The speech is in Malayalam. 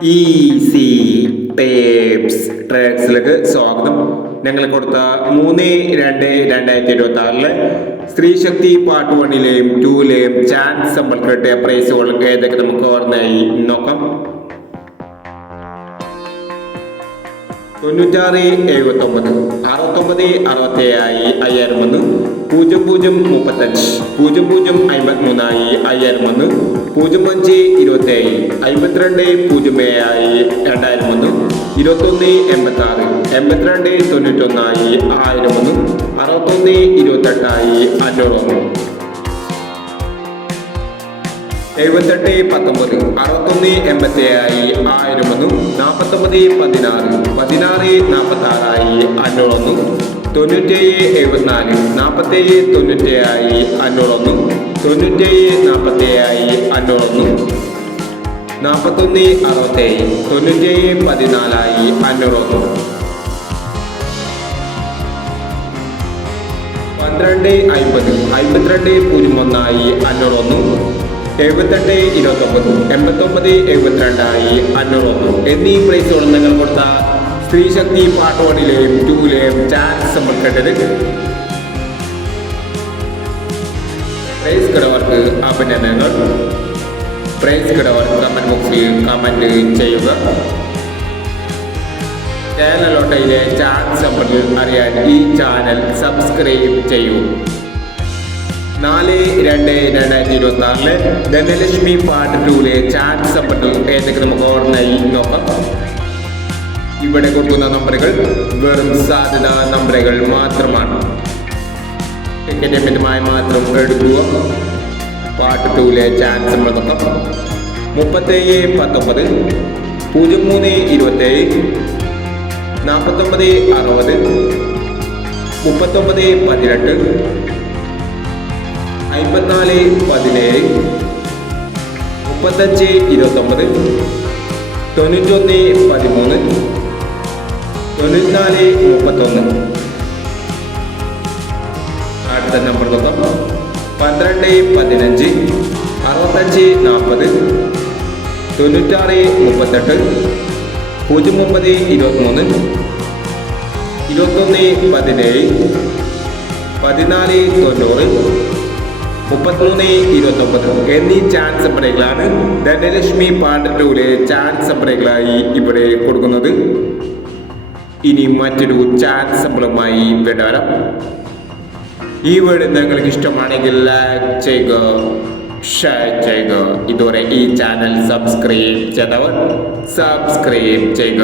ഈസി ടേപ്സ് ട്രാക്സിലേക്ക് സ്വാഗതം. ഞങ്ങൾ കൊടുത്ത 3/2/2026 സ്ത്രീ ശക്തി പാർട്ട് 1ലെയും 2ലെയും ചാൻസ് നമ്മൾ കിട്ടിയ പ്രൈസുകൾ ഏതൊക്കെ നമുക്ക് ഓർമ്മയായി നോക്കാം. 9679 69 67 5001 0035 0053 5001 05 27 52 07 2001 21 86 82 91 1001 61 28 501 78 19 61 87 1001 49 16 16 46 501 97 74 47 97 501 97 47 501 41 67 97 14 501 12 50 52 01 501 78 29 89 72 501 എന്നീ പ്രൈസുകൾ നിങ്ങൾ കൊടുത്ത സ്ത്രീ ശക്തി പാർട്ട് 1ലെയും 2ലെയും ചാൻസ് നമ്മൾ കേട്ടത്. പ്രൈസ് കിടവർക്ക് അഭിനന്ദനങ്ങൾ. പ്രൈസ് കിടവർ കമന്റ് ബോക്സിൽ കമന്റ് ചെയ്യുക. ചാനലോട്ടയിലെ ചാൻസ് നമ്മൾ അറിയാൻ ഈ ചാനൽ സബ്സ്ക്രൈബ് ചെയ്യൂ. 4/2/2026 ധനലക്ഷ്മി പാർട്ട് 2ലെ ചാൻസ് സമ്പത്ത് ഏതൊക്കെ നമുക്ക് ഓർമ്മയായി നോക്കാം. ഇവിടെ കൊടുക്കുന്ന നമ്പറുകൾ വെറും സാധ്യതാ നമ്പറുകൾ മാത്രമാണ്. ടിക്കറ്റ് മാത്രം എടുക്കുക. പാർട്ട് 2ലെ ചാൻസ് നമ്മൾ നോക്കാം. 37 19 03 27 49 60 39 18 54 17 35 29 91 13 94 31. അടുത്ത നമ്പർ നോക്കാം. 12 15 65 40 96 38 09 23 21 17 14 90 33 29 എന്നീ ചാൻസ് നമ്പറുകളാണ് ധനലക്ഷ്മി പാർട്ട് 2ലെ ചാൻസ് നമ്പറുകളായി ഇവിടെ കൊടുക്കുന്നത്. ഇനി മറ്റൊരു ചാൻസ് നമ്പറുമായി വരാം. ഈ വീഡിയോ നിങ്ങൾക്ക് ഇഷ്ടമാണെങ്കിൽ ലൈക്ക് ചെയ്യുക, ഷെയർ ചെയ്യുക. ഇതുവരെ ഈ ചാനൽ സബ്സ്ക്രൈബ് ചെയ്തവർ സബ്സ്ക്രൈബ് ചെയ്യുക.